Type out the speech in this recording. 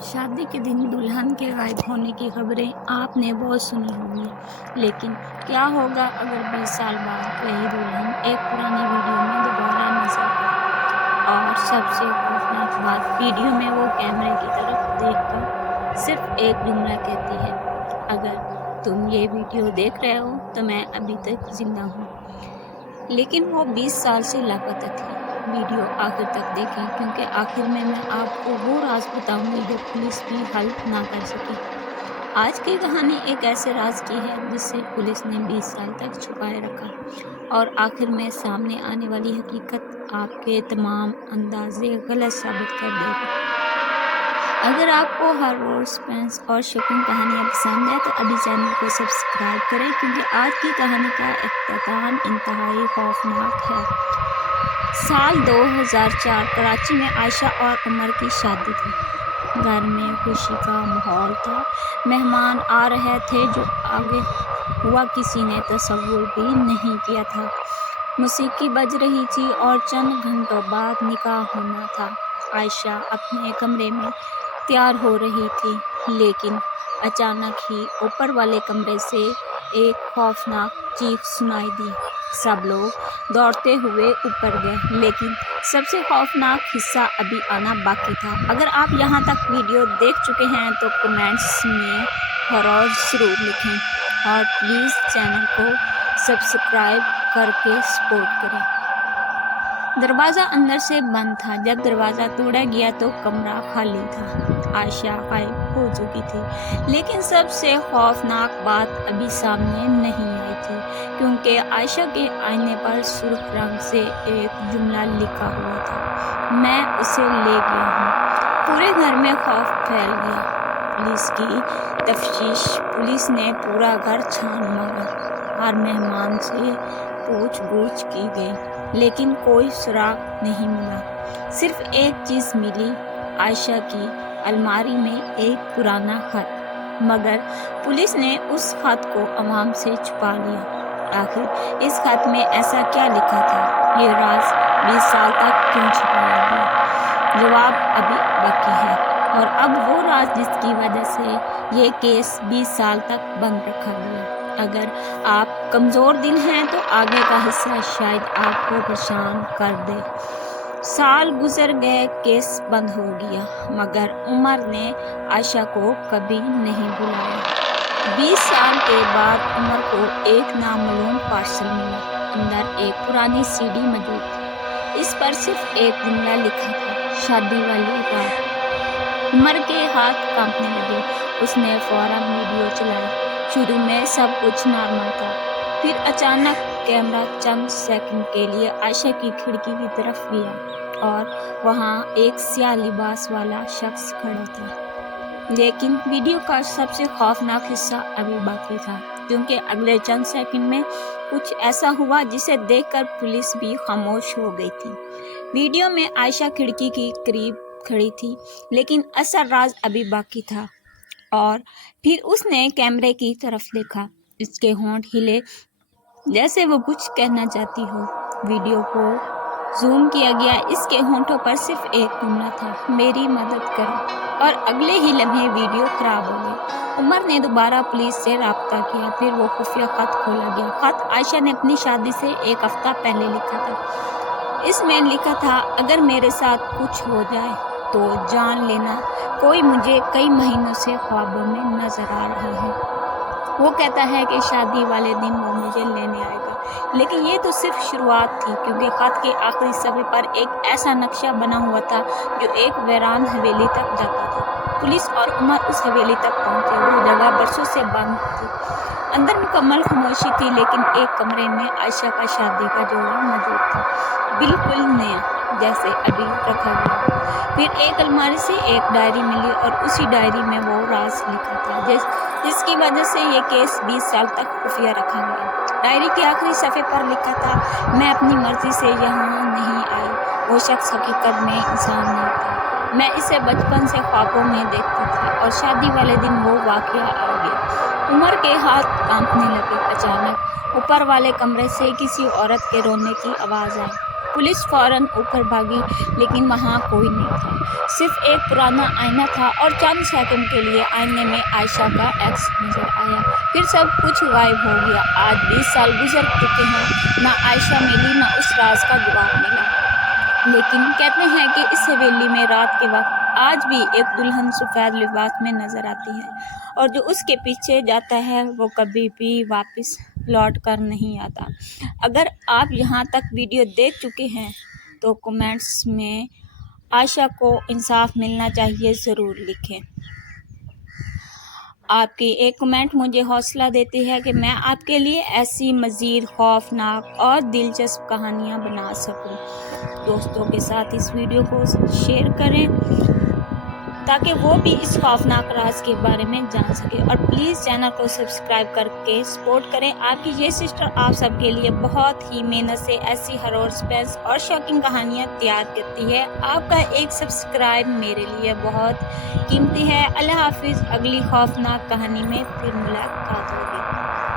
शादी के दिन दुल्हन के गायब होने की खबरें आपने बहुत सुनी होंगी, लेकिन क्या होगा अगर 20 साल बाद वही दुल्हन एक पुरानी वीडियो में दोबारा नजर आए? और सबसे खौफनाक बात, वीडियो में वो कैमरे की तरफ देखकर सिर्फ एक जुमला कहती है, अगर तुम ये वीडियो देख रहे हो तो मैं अभी तक जिंदा हूँ। लेकिन वो 20 साल से लापता थी। वीडियो आखिर तक देखें, क्योंकि आखिर में मैं आपको वो राज बताऊंगी जो पुलिस भी हल ना कर सकी। आज की कहानी एक ऐसे राज की है जिसे पुलिस ने 20 साल तक छुपाए रखा, और आखिर में सामने आने वाली हकीकत आपके तमाम अंदाजे गलत साबित कर देगी। अगर आपको हॉरर, सस्पेंस और शॉकिंग कहानियाँ पसंद है तो अभी चैनल को सब्सक्राइब करें, क्योंकि आज की कहानी का इख्तिताम इंतहाई खौफनाक है। साल 2004 कराची में आयशा और उमर की शादी थी। घर में खुशी का माहौल था। मेहमान आ रहे थे जो आगे हुआ किसी ने तसव्वुर भी नहीं किया था। मौसीकी बज रही थी और चंद घंटों बाद निकाह होना था। आयशा अपने कमरे में तैयार हो रही थी, लेकिन अचानक ही ऊपर वाले कमरे से एक खौफनाक चीख सुनाई दी। सब लोग दौड़ते हुए ऊपर गए, लेकिन सबसे खौफनाक हिस्सा अभी आना बाकी था। अगर आप यहाँ तक वीडियो देख चुके हैं तो कमेंट्स में हॉरर जरूर लिखें और प्लीज़ चैनल को सब्सक्राइब करके सपोर्ट करें। दरवाज़ा अंदर से बंद था। जब दरवाज़ा तोड़ा गया तो कमरा खाली था। आयशा गायब हो चुकी थी, लेकिन सबसे खौफनाक बात अभी सामने नहीं आई थी, क्योंकि आयशा के आईने पर सुर्ख रंग से एक जुमला लिखा हुआ था, मैं उसे ले गया हूँ। पूरे घर में खौफ फैल गया। पुलिस की तफ्तीश। पुलिस ने पूरा घर छान मारा। हर मेहमान से पूछ-गूछ की गई, लेकिन कोई सुराग नहीं मिला। सिर्फ एक चीज़ मिली, आयशा की अलमारी में एक पुराना खत। मगर पुलिस ने उस खत को अवाम से छुपा लिया। आखिर इस खत में ऐसा क्या लिखा था? ये राज 20 साल तक क्यों छुपाया गया? जवाब अभी बाकी है, और अब वो राज जिसकी वजह से ये केस 20 साल तक बंद रखा गया। अगर आप कमज़ोर दिल हैं तो आगे का हिस्सा शायद आपको परेशान कर दे। साल गुजर गए, केस बंद हो गया, मगर उमर ने आयशा को कभी नहीं बुलाया। 20 साल के बाद उमर को एक नामालूम पार्सल मिला। अंदर एक पुरानी सीडी मौजूद थी। इस पर सिर्फ एक जुमला लिखा था, शादी वाली रात। उमर के हाथ कांपने लगे। उसने फौरन वीडियो चलाया। शुरू में सब कुछ नॉर्मल था, फिर अचानक कैमरा चंद सेकंड के लिए आयशा की खिड़की की तरफ गया, और वहाँ एक स्याह लिबास वाला शख्स खड़ा था। लेकिन वीडियो का सबसे खौफनाक हिस्सा अभी बाकी था, क्योंकि अगले चंद सेकंड में कुछ ऐसा हुआ जिसे देखकर पुलिस भी खामोश हो गई थी। वीडियो में आयशा खिड़की के करीब खड़ी थी, लेकिन असल राज अभी बाकी था। और फिर उसने कैमरे की तरफ देखा। इसके होंठ हिले, जैसे वो कुछ कहना चाहती हो। वीडियो को जूम किया गया। इसके होंठों पर सिर्फ एक जुमला था, मेरी मदद करो। और अगले ही लम्हे वीडियो खराब हो गई। उमर ने दोबारा पुलिस से राब्ता किया। फिर वो खुफिया खत खोला गया। खत आयशा ने अपनी शादी से एक हफ्ता पहले लिखा था। इसमें लिखा था, अगर मेरे साथ कुछ हो जाए तो जान लेना, कोई मुझे कई महीनों से ख्वाबों में नजर आ रहा है। वो कहता है कि शादी वाले दिन वो मुझे लेने आएगा। लेकिन ये तो सिर्फ शुरुआत थी, क्योंकि खत के आखिरी सफ़े पर एक ऐसा नक्शा बना हुआ था जो एक वीरान हवेली तक जाता था। पुलिस और उमर उस हवेली तक पहुंचे। वो जगह बरसों से बंद थी। अंदर मुकम्मल खामोशी थी, लेकिन एक कमरे में आयशा का शादी का जोड़ा मौजूद था, बिल्कुल नया, जैसे अभी रखा गया। फिर एक अलमारी से एक डायरी मिली, और उसी डायरी में वो राज लिखा था जिसकी वजह से ये केस 20 साल तक खुफिया रखा गया। डायरी के आखिरी सफ़े पर लिखा था, मैं अपनी मर्जी से यहाँ नहीं आई। वो शख्स हकीकत में इंसान नहीं था। मैं इसे बचपन से ख्वाबों में देखती थी, और शादी वाले दिन वो वाक़या आ गया। उमर के हाथ कांपने लगे। अचानक ऊपर वाले कमरे से किसी औरत के रोने की आवाज़ आई। पुलिस फौरन ऊपर भागी, लेकिन वहाँ कोई नहीं था। सिर्फ एक पुराना आईना था और चंद सेकंड के लिए आईने में आयशा का एक्स नजर आया। फिर सब कुछ गायब हो गया। आज 20 साल गुजर चुके हैं, ना आयशा मिली, ना उस राज का गवाह मिला। लेकिन कहते हैं कि इस हवेली में रात के वक्त आज भी एक दुल्हन सफेद लिबास में नजर आती है, और जो उसके पीछे जाता है वो कभी भी वापस लौट कर नहीं आता। अगर आप यहाँ तक वीडियो देख चुके हैं तो कमेंट्स में आयशा को इंसाफ मिलना चाहिए ज़रूर लिखें। आपकी एक कमेंट मुझे हौसला देती है कि मैं आपके लिए ऐसी मज़ीद खौफनाक और दिलचस्प कहानियाँ बना सकूं। दोस्तों के साथ इस वीडियो को शेयर करें ताकि वो भी इस खौफनाक राज के बारे में जान सके, और प्लीज़ चैनल को सब्सक्राइब करके सपोर्ट करें। आपकी ये सिस्टर आप सबके लिए बहुत ही मेहनत से ऐसी हॉरर, सस्पेंस और शॉकिंग कहानियाँ तैयार करती है। आपका एक सब्सक्राइब मेरे लिए बहुत कीमती है। अल्लाह हाफिज़। अगली खौफनाक कहानी में फिर मुलाकात होगी।